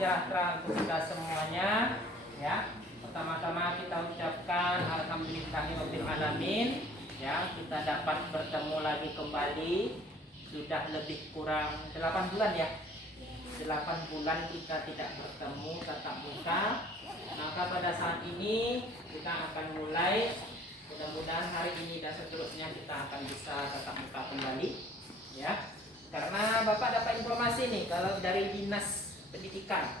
sejahtera untuk kita semuanya. Ya, pertama-tama kita ucapkan alhamdulillahirabbil alamin. Ya, kita dapat bertemu lagi kembali. Sudah lebih kurang 8 bulan ya. 8 bulan kita tidak bertemu tatap muka. Maka pada saat ini kita akan mulai. Mudah-mudahan hari ini dan seterusnya kita akan bisa tatap muka kembali. Ya. Karena Bapak dapat informasi nih, kalau dari Dinas Pendidikan,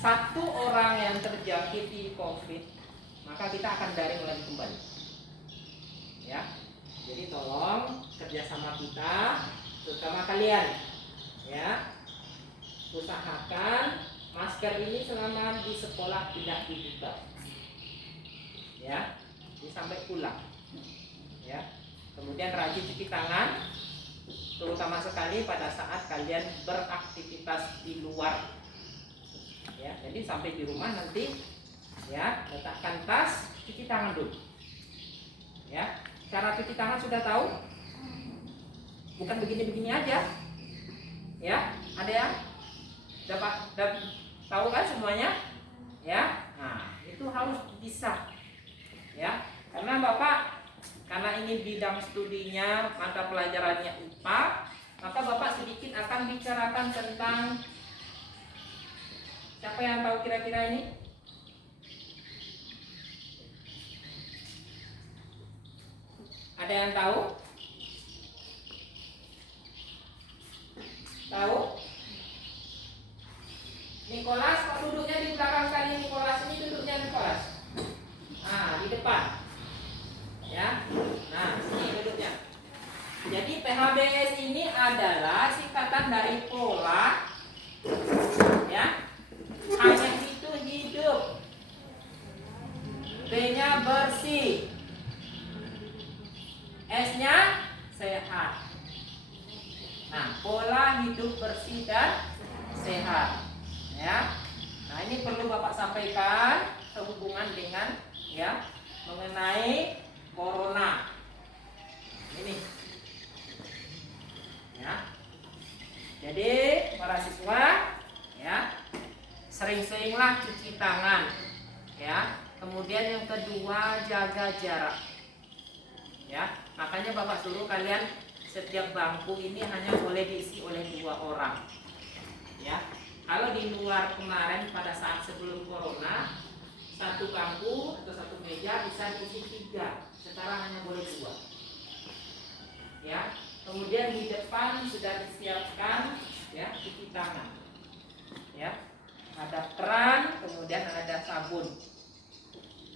1 orang yang terjangkit COVID, maka kita akan daring lagi kembali. Ya, jadi tolong kerjasama kita, terutama kalian, ya, usahakan masker ini selama di sekolah tidak dibuka, ya, sampai pulang, ya. Kemudian rajin cuci tangan, terutama sekali pada saat kalian beraktivitas di luar, ya. Jadi sampai di rumah nanti, ya, letakkan tas, cuci tangan dulu, ya. Cara cuci tangan sudah tahu? Bukan begini-begini aja, ya. Ada yang dapat tahu kan semuanya, ya. Nah, itu harus bisa, ya. Karena Bapak, karena ini bidang studinya, mata pelajarannya IPA, maka Bapak sedikit akan bicarakan tentang, siapa yang tahu kira-kira ini? Ada yang tahu? Tahu? Nicholas, kok duduknya di belakang kali? Nicholas ini duduknya Nicholas. Nah, di depan. Ya, nah sini duduknya. Jadi PHBS ini adalah singkatan dari pola, ya, hanya itu hidup, B-nya bersih, S-nya sehat. Nah, pola hidup bersih dan sehat, ya. Nah, ini perlu Bapak sampaikan sehubungan dengan, ya, mengenai corona ini, ya. Jadi para siswa, ya, sering-seringlah cuci tangan, ya. Kemudian yang kedua, jaga jarak, ya. Makanya Bapak suruh kalian setiap bangku ini hanya boleh diisi oleh 2 orang, ya. Kalau di luar kemarin pada saat sebelum corona, 1 bangku atau 1 meja bisa diisi 3, sekarang hanya boleh 2, ya. Kemudian di depan sudah disiapkan, ya, cuci tangan, ya. Ada keran, kemudian ada sabun,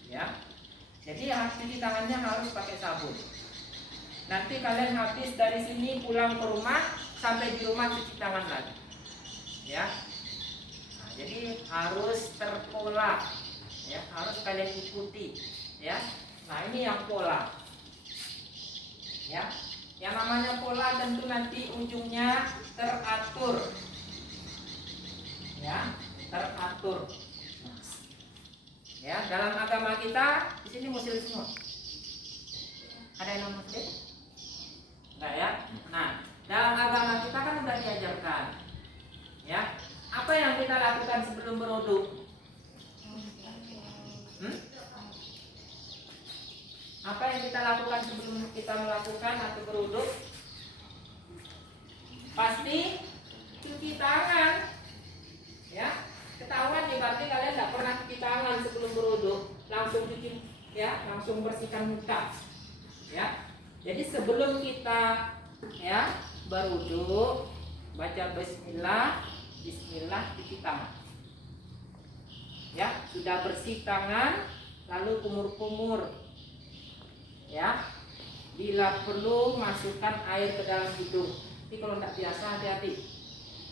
ya. Jadi cuci tangannya harus pakai sabun. Nanti kalian habis dari sini pulang ke rumah, sampai di rumah cuci tangan lagi, ya. Nah, jadi harus terpola, ya, harus kalian ikuti, ya. Nah, ini yang pola, ya. Yang namanya pola tentu nanti ujungnya teratur, ya, teratur. Ya, dalam agama kita di sini muslim semua. Ada yang non muslim? Enggak, ya. Nah, dalam agama kita kan sudah diajarkan, ya, apa yang kita lakukan sebelum berwudu? Apa yang kita lakukan sebelum kita melakukan atau berwudu? Pasti cuci tangan, ya. Ketahuan nih, berarti kalian tidak pernah cuci tangan sebelum berwudu, langsung cuci, ya, langsung bersihkan muka, ya. Jadi sebelum kita, ya, berwudu, baca bismillah, bismillah, cuci tangan, ya. Sudah bersih tangan, lalu kumur-kumur, ya. Bila perlu masukkan air ke dalam hidung. Tapi kalau tidak biasa, hati-hati.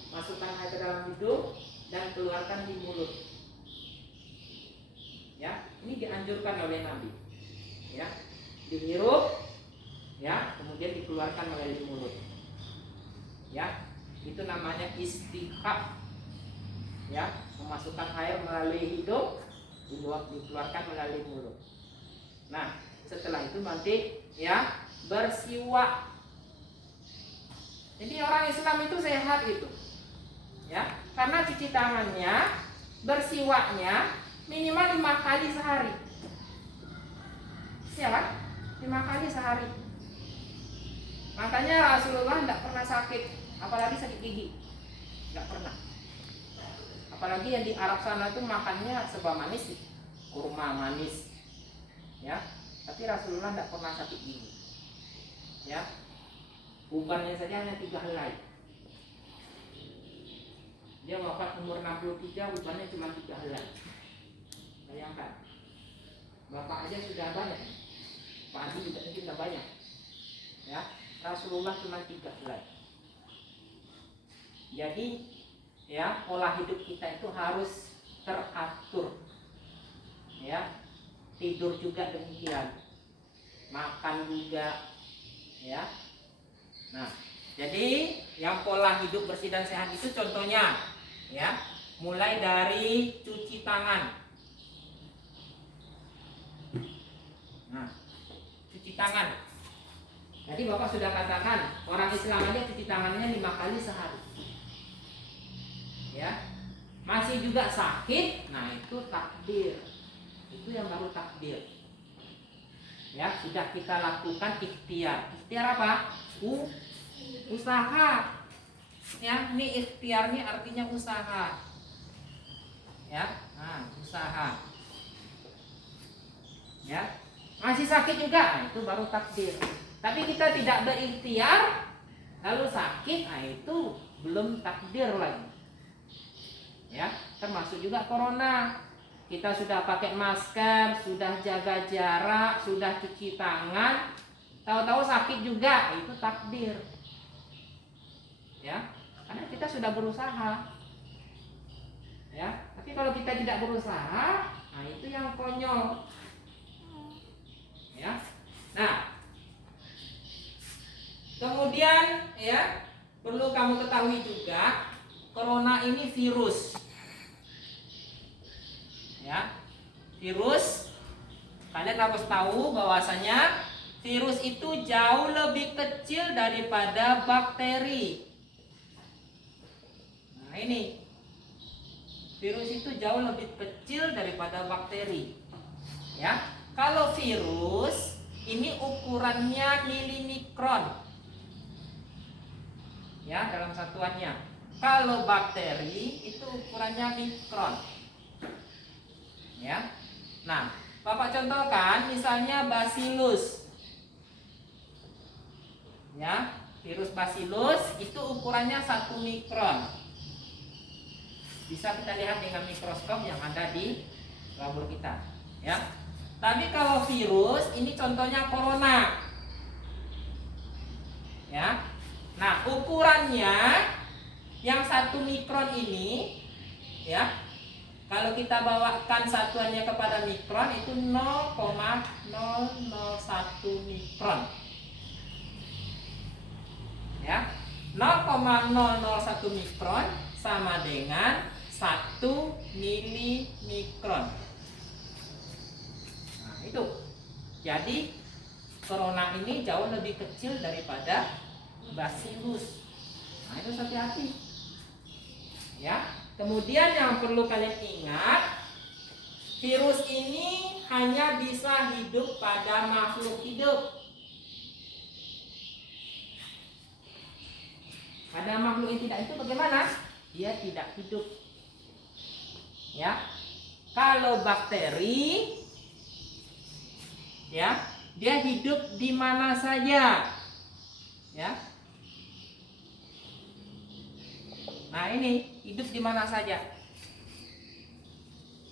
Masukkan air ke dalam hidung dan keluarkan di mulut, ya. Ini dianjurkan oleh Nabi, ya. Dihirup, ya, kemudian dikeluarkan melalui mulut, ya. Itu namanya istihab, ya, memasukkan air melalui hidung, dikeluarkan melalui mulut. Nah, setelah itu nanti, ya, bersiwak. Jadi orang Islam itu sehat gitu, ya. Karena cuci tangannya, bersiwaknya minimal 5 kali sehari. Ya kan? 5 kali sehari. Makanya Rasulullah tidak pernah sakit, apalagi sakit gigi. Tidak pernah. Apalagi yang di Arab sana itu makannya serba manis, kurma manis. Ya. Tapi Rasulullah tidak pernah sakit gigi. Ya. Ubannya saja hanya 3 helai. Dia wafat umur 63, ubannya cuma 3 helai. Bayangkan. Bapak aja sudah banyak. Pak Adi juga mungkin sudah banyak. Ya. Rasulullah cuma 3 helai. Jadi ya, pola hidup kita itu harus teratur. Ya. Tidur juga demikian. Makan juga. Ya. Nah, jadi yang pola hidup bersih dan sehat itu contohnya ya, mulai dari cuci tangan. Nah, cuci tangan. Jadi Bapak sudah katakan, orang Islam aja cuci tangannya 5 kali sehari. Ya. Masih juga sakit, nah itu takdir. Itu yang baru takdir. Ya, sudah kita lakukan ikhtiar. Ikhtiar apa? Usaha. Ya, ini ikhtiarnya artinya usaha. Ya, nah, usaha. Ya, masih sakit juga, nah, itu baru takdir. Tapi kita tidak berikhtiar, lalu sakit, nah itu belum takdir lagi. Ya, termasuk juga corona. Kita sudah pakai masker, sudah jaga jarak, sudah cuci tangan, tahu-tahu sakit juga, itu takdir. Ya, karena kita sudah berusaha. Ya, tapi kalau kita tidak berusaha, nah itu yang konyol. Ya. Nah, kemudian ya, perlu kamu ketahui juga, corona ini virus. Ya. Virus, kalian harus tahu bahwasanya virus itu jauh lebih kecil daripada bakteri. Nah, ini. Virus itu jauh lebih kecil daripada bakteri. Ya. Kalau virus ini ukurannya milimikron. Ya, dalam satuannya. Kalau bakteri itu ukurannya mikron. Ya. Nah, Bapak contohkan misalnya Bacillus. Ya, virus Bacillus itu ukurannya 1 mikron. Bisa kita lihat dengan mikroskop yang ada di labor kita, ya. Tapi kalau virus ini contohnya corona. Ya. Nah, ukurannya yang 1 mikron ini, ya. Kalau kita bawakan satuannya kepada mikron itu 0,001 mikron. Ya. 0,001 mikron sama dengan 1 milimikron. Nah, itu. Jadi corona ini jauh lebih kecil daripada Bacillus. Nah, itu hati-hati. Ya. Kemudian yang perlu kalian ingat, virus ini hanya bisa hidup pada makhluk hidup. Pada makhluk yang tidak itu bagaimana? Dia tidak hidup. Ya. Kalau bakteri, ya, dia hidup di mana saja. Ya. Nah, ini hidup di mana saja.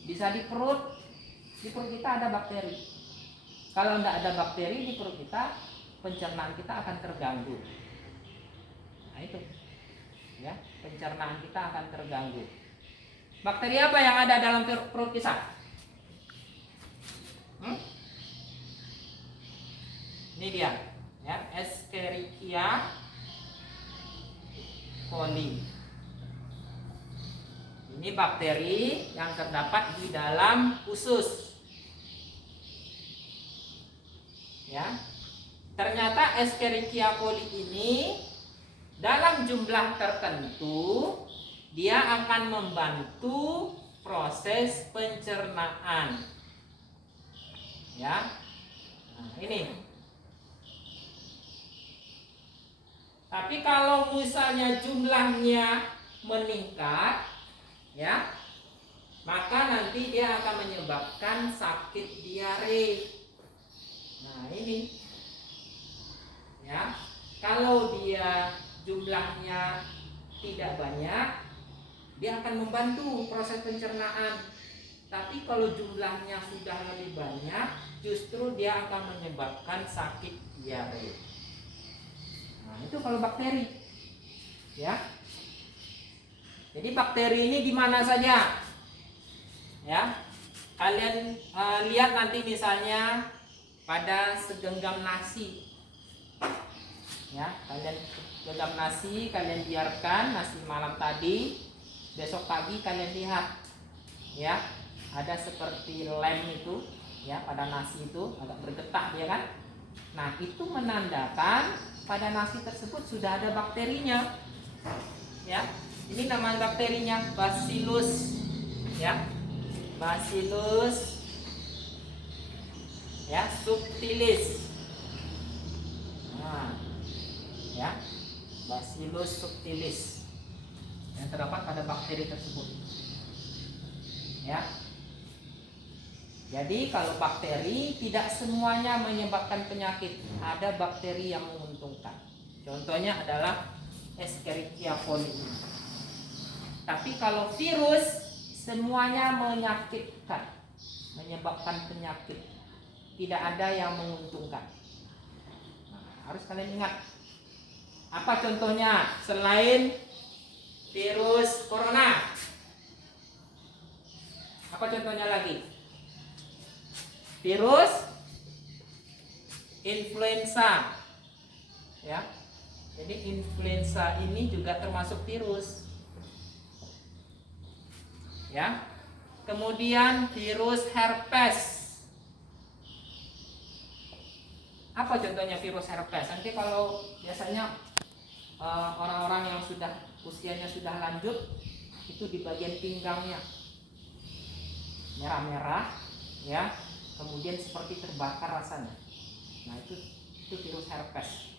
Bisa di perut. Di perut kita ada bakteri. Kalau tidak ada bakteri di perut kita, pencernaan kita akan terganggu. Nah, itu. Ya, pencernaan kita akan terganggu. Bakteri apa yang ada dalam perut kita? Ini dia, ya, Escherichia coli. Ini bakteri yang terdapat di dalam usus. Ya. Ternyata Escherichia coli ini dalam jumlah tertentu dia akan membantu proses pencernaan. Ya. Nah, ini. Tapi kalau misalnya jumlahnya meningkat, ya, maka nanti dia akan menyebabkan sakit diare. Nah, ini. Ya. Kalau dia jumlahnya tidak banyak, dia akan membantu proses pencernaan. Tapi kalau jumlahnya sudah lebih banyak, justru dia akan menyebabkan sakit diare. Nah, itu kalau bakteri. Ya. Jadi bakteri ini di mana saja? Ya. Kalian lihat nanti misalnya pada segenggam nasi. Ya, kalian genggam nasi, kalian biarkan nasi malam tadi, besok pagi kalian lihat. Ya, ada seperti lem itu, ya, pada nasi itu agak bergetah, ya kan? Nah, itu menandakan pada nasi tersebut sudah ada bakterinya. Ya, ini nama bakterinya Bacillus, ya, Bacillus, ya, subtilis. Nah, ya, Bacillus subtilis yang terdapat pada bakteri tersebut. Ya. Jadi kalau bakteri tidak semuanya menyebabkan penyakit, ada bakteri yang menguntungkan. Contohnya adalah Escherichia coli. Tapi kalau virus semuanya menyakitkan, menyebabkan penyakit. Tidak ada yang menguntungkan. Nah, harus kalian ingat. Apa contohnya selain virus corona? Apa contohnya lagi? Virus influenza. Ya. Jadi influenza ini juga termasuk virus. Ya. Kemudian virus herpes. Apa contohnya virus herpes? Nanti kalau biasanya orang-orang yang sudah usianya sudah lanjut, itu di bagian pinggangnya merah-merah, ya, kemudian seperti terbakar rasanya. Nah, itu virus herpes,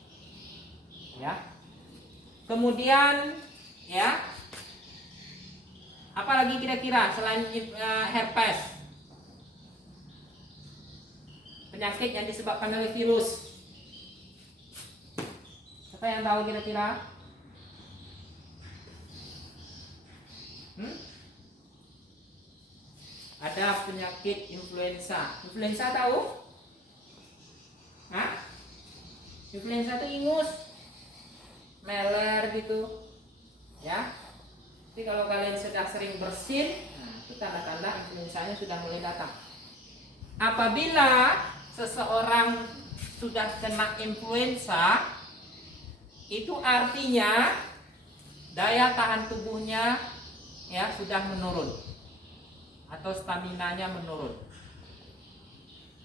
ya. Kemudian, ya, apa lagi kira-kira selain herpes? Penyakit yang disebabkan oleh virus. Siapa yang tahu kira-kira? Ada penyakit influenza. Influenza tahu? Hah? Influenza itu ingus, meler gitu, ya. Tapi kalau kalian sudah sering bersin, nah, itu tanda-tanda influenzanya sudah mulai datang. Apabila seseorang sudah kena influenza, itu artinya daya tahan tubuhnya, ya, sudah menurun atau staminanya menurun.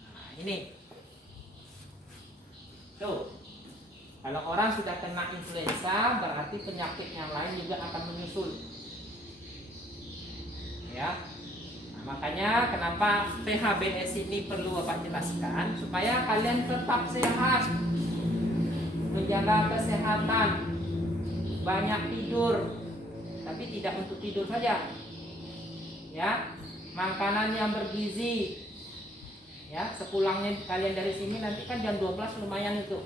Nah, ini tuh, kalau orang sudah kena influenza, berarti penyakit yang lain juga akan menyusul. Ya. Nah, makanya kenapa PHBS ini perlu Bapak jelaskan, supaya kalian tetap sehat, menjaga kesehatan, banyak tidur, tapi tidak untuk tidur saja. Ya. Makanan yang bergizi. Ya, sepulangnya kalian dari sini nanti kan jam 12 lumayan itu.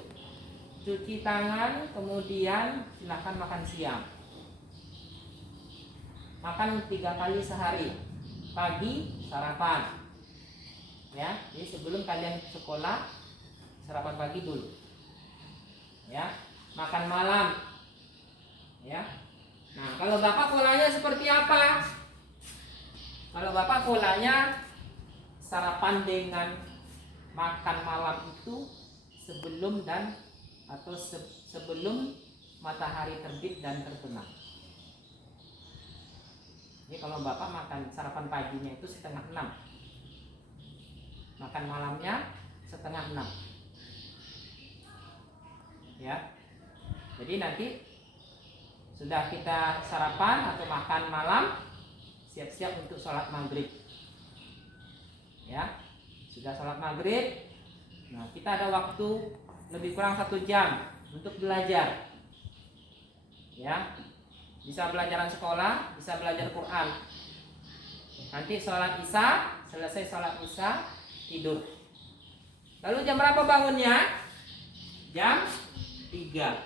Cuci tangan, kemudian silahkan makan siang. Makan 3 kali sehari. Pagi sarapan. Ya, jadi sebelum kalian ke sekolah sarapan pagi dulu. Ya, makan malam. Ya. Nah, kalau Bapak polanya seperti apa? Kalau Bapak polanya sarapan dengan makan malam itu sebelum dan atau sebelum matahari terbit dan terbenam. Jadi kalau Bapak makan sarapan paginya itu 5:30, makan malamnya 5:30. Ya. Jadi nanti sudah kita sarapan atau makan malam, siap-siap untuk sholat maghrib. Ya, sudah sholat maghrib. Nah, kita ada waktu lebih kurang 1 jam untuk belajar. Ya, bisa belajaran sekolah, bisa belajar Quran. Nanti sholat isya, selesai sholat isya, tidur. Lalu jam berapa bangunnya? Jam 3.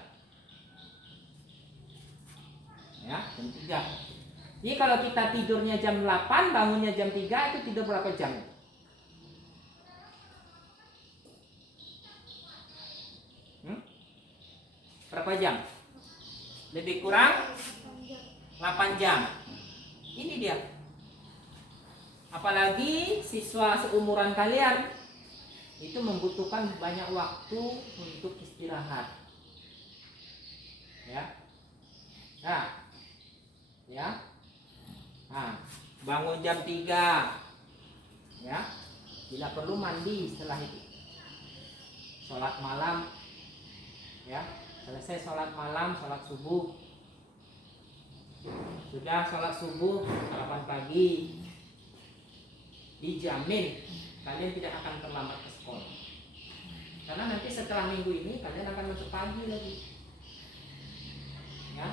Ya, jam 3. Jadi kalau kita tidurnya jam 8, bangunnya jam 3, itu tidur berapa jam? Berapa jam? Lebih kurang 8 jam. Ini dia. Apalagi siswa seumuran kalian itu membutuhkan banyak waktu untuk istirahat. Ya. Nah, ya. Nah, bangun jam 3. Ya. Bila perlu mandi setelah itu. Sholat malam. Ya. Selesai sholat malam, sholat subuh. Sudah sholat subuh, sarapan pagi, dijamin kalian tidak akan terlambat ke sekolah. Karena nanti setelah minggu ini kalian akan masuk pagi lagi. Ya,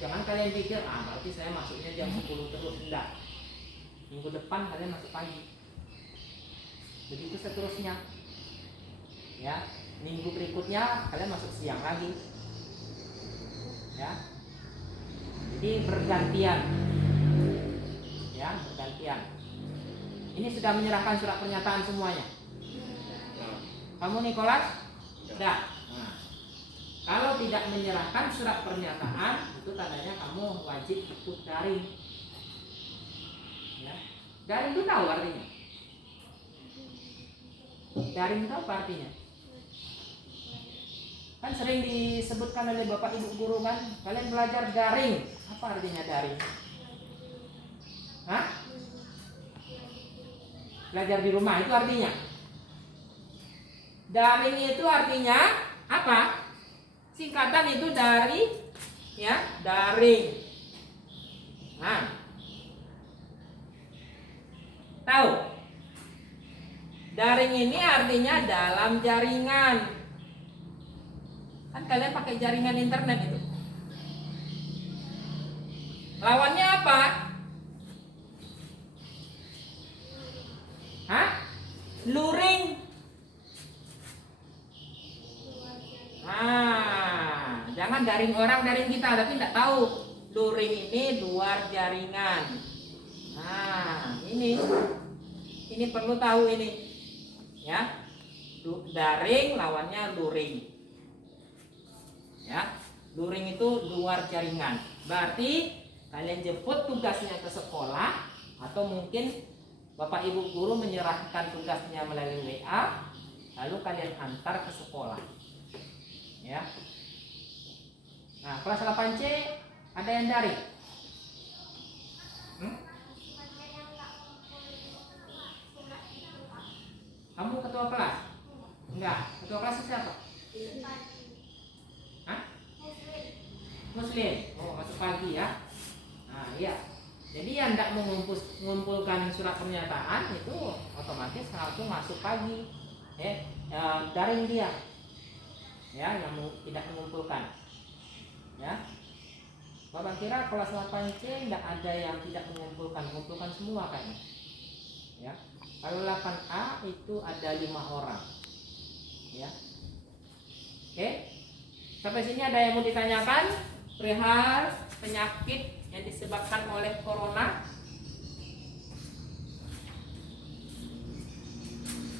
jangan kalian pikir, berarti saya masuknya jam 10 terus. Enggak. Minggu depan kalian masuk pagi. Begitu seterusnya. Ya, minggu berikutnya kalian masuk siang lagi. Ya. Jadi bergantian. Ya, bergantian. Ini sudah menyerahkan surat pernyataan semuanya. Kamu Nikolas? Sudah. Nah, kalau tidak menyerahkan surat pernyataan, itu tandanya kamu wajib ikut daring. Ya. Daring itu tahu artinya? Daring itu apa artinya? Kan sering disebutkan oleh Bapak Ibu guru kan, kalian belajar daring. Apa artinya daring? Hah? Belajar di rumah itu artinya? Daring itu artinya apa? Singkatan itu dari, ya, daring. Nah, tahu? Daring ini artinya dalam jaringan. Kan kalian pakai jaringan internet itu. Lawannya apa? Hah? Luring. Nah, jangan daring orang, daring kita, tapi tidak tahu. Luring ini luar jaringan. Nah, ini perlu tahu ini. Ya. Daring lawannya luring. Ya, luring itu luar jaringan. Berarti kalian jemput tugasnya ke sekolah, atau mungkin Bapak Ibu guru menyerahkan tugasnya melalui WA, lalu kalian antar ke sekolah. Ya. Nah, kelas 8C ada yang daring? Kamu ketua kelas? Enggak. Ketua kelas siapa? Hah? Muslim. Oh, masuk pagi ya. Nah, iya. Jadi yang tidak mengumpulkan surat pernyataan itu otomatis langsung masuk pagi. Daring dia. Ya, yang tidak mengumpulkan. Ya. Bapak kira kelas 8C tidak ada yang tidak mengumpulkan semua kan? Ya. Kalau 8A itu ada 5 orang. Ya. Oke. Sampai sini ada yang mau ditanyakan perihal penyakit yang disebabkan oleh corona?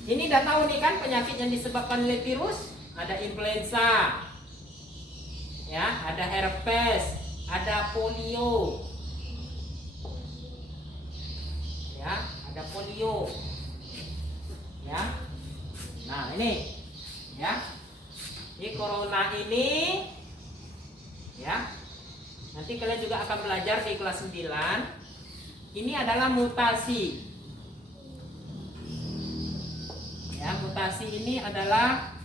Ini udah tahu nih kan penyakit yang disebabkan oleh virus? Ada influenza. Ya, ada herpes, ada polio. Ya, ada polio. Ya. Nah, ini ya. Ini corona ini ya. Nanti kalian juga akan belajar di kelas 9. Ini adalah mutasi. Ya, mutasi ini adalah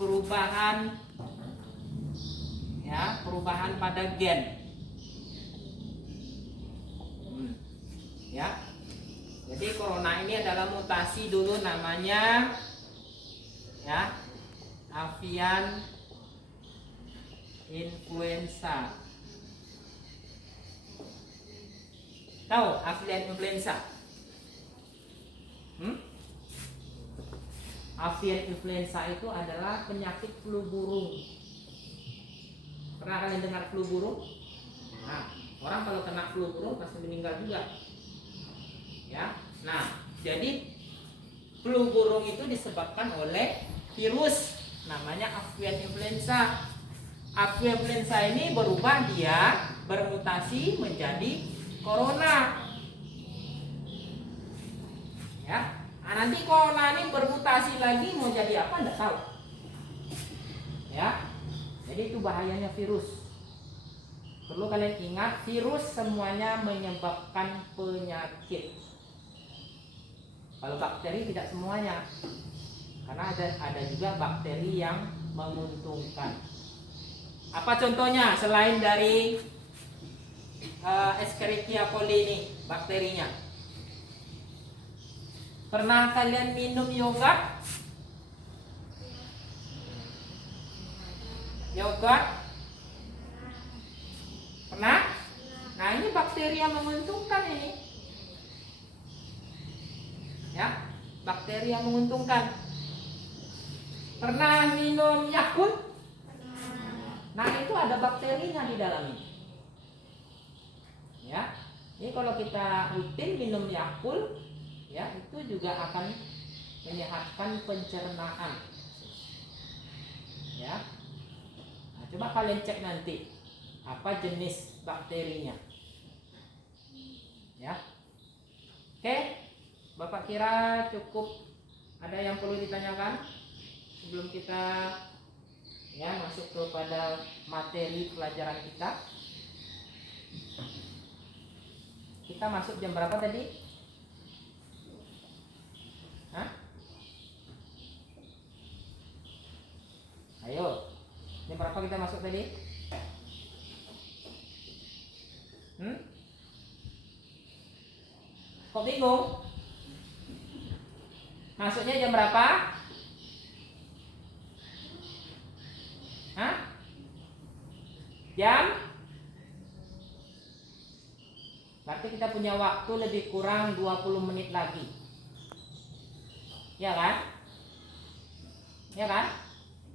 perubahan, ya, perubahan pada gen. Ya. Jadi corona ini adalah mutasi dulu namanya ya avian influenza. Tahu avian influenza? Avian influenza itu adalah penyakit flu burung. Pernah kalian dengar flu burung? Nah, orang kalau kena flu burung pasti meninggal juga. Ya. Nah, jadi flu burung itu disebabkan oleh virus namanya avian influenza. Avian influenza ini berubah, dia bermutasi menjadi corona. Ya. Nah, nanti corona ini bermutasi lagi mau jadi apa enggak tahu. Ya. Jadi itu bahayanya virus. Perlu kalian ingat, virus semuanya menyebabkan penyakit. Kalau bakteri tidak semuanya, karena ada juga bakteri yang menguntungkan. Apa contohnya selain dari Escherichia coli ini bakterinya? Pernah kalian minum yogurt? Yogurt? Pernah? Nah, ini bakteri yang menguntungkan ini. Ya, bakteri yang menguntungkan. Pernah minum Yakult? Nah, itu ada bakterinya di dalamnya. Ya, ini kalau kita rutin minum Yakult, ya itu juga akan menyehatkan pencernaan. Ya, nah, coba kalian cek nanti apa jenis bakterinya. Ya, oke. Bapak kira cukup. Ada yang perlu ditanyakan sebelum kita ya masuk kepada materi pelajaran kita? Kita masuk jam berapa tadi? Hah? Ayo, jam berapa kita masuk tadi? Kok bingung? Masuknya jam berapa? Hah? Jam? Berarti kita punya waktu lebih kurang 20 menit lagi. Ya kan? Ya kan?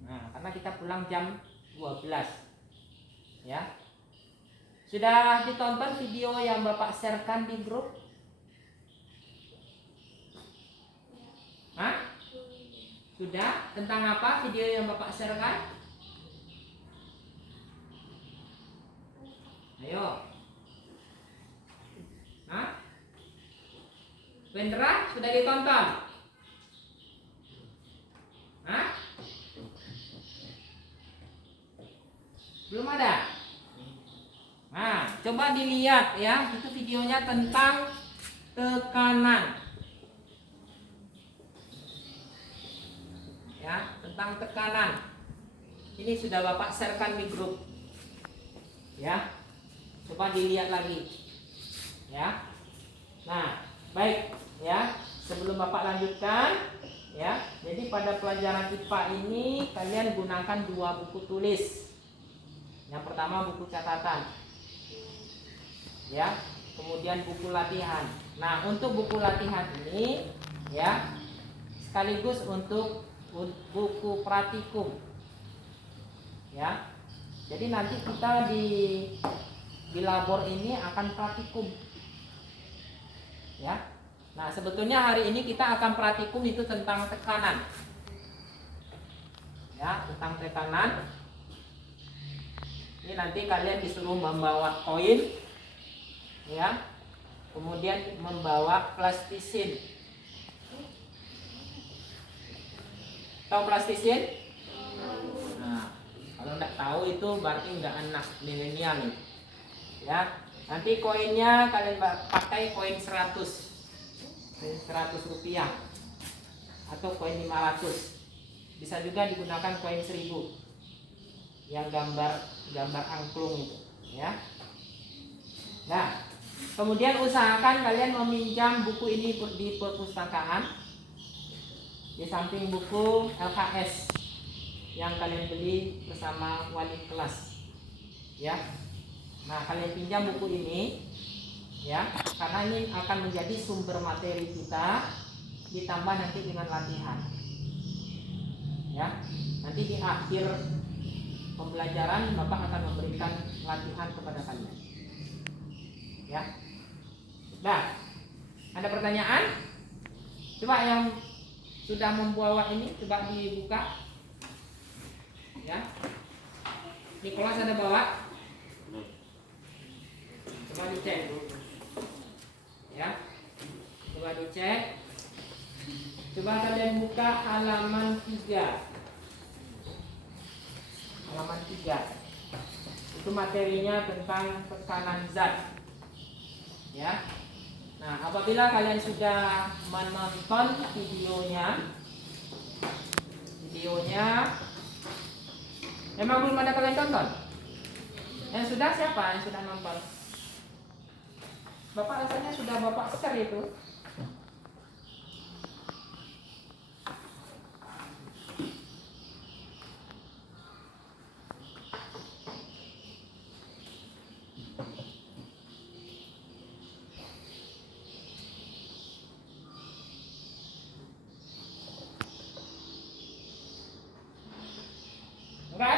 Nah, karena kita pulang jam 12. Ya. Sudah ditonton video yang Bapak sharekan di grup? Hah? Sudah? Tentang apa video yang Bapak sharekan? Ayo. Hah? Beneran? Sudah ditonton? Hah? Belum ada? Nah, coba dilihat ya. Itu videonya tentang tekanan. Ya, tentang tekanan. Ini sudah Bapak sharekan di grup. Ya. Coba dilihat lagi. Ya. Nah, baik ya. Sebelum Bapak lanjutkan, ya. Jadi pada pelajaran IPA ini kalian gunakan 2 buku tulis. Yang pertama buku catatan. Ya. Kemudian buku latihan. Nah, untuk buku latihan ini ya sekaligus untuk buku praktikum. Ya. Jadi nanti kita di labor ini akan praktikum. Ya. Nah, sebetulnya hari ini kita akan praktikum itu tentang tekanan. Ya, tentang tekanan. Ini nanti kalian disuruh membawa koin. Ya. Kemudian membawa plastisin. Tahu plastisin? Nah, kalau nggak tahu itu berarti nggak anak milenial nih. Ya, nanti koinnya kalian pakai koin 100 rupiah atau koin 500. Bisa juga digunakan koin 1000 yang gambar angklung itu, ya. Nah, Kemudian usahakan kalian meminjam buku ini di perpustakaan, di samping buku LKS yang kalian beli bersama wali kelas, ya. Nah, kalian pinjam buku ini, ya, karena ini akan menjadi sumber materi kita, ditambah nanti dengan latihan, ya. Nanti di akhir pembelajaran Bapak akan memberikan latihan kepada kalian, ya. Nah, ada pertanyaan? Coba yang sudah membawa ini coba dibuka, ya. Di kelas ada bawa? Coba dicek, ya. Coba dicek. Coba kalian buka halaman 3. Halaman 3. Itu materinya tentang tekanan zat, ya. Nah, apabila kalian sudah menonton videonya, memang belum ada kalian tonton? Yang sudah siapa yang sudah nonton? Bapak rasanya sudah Bapak share itu.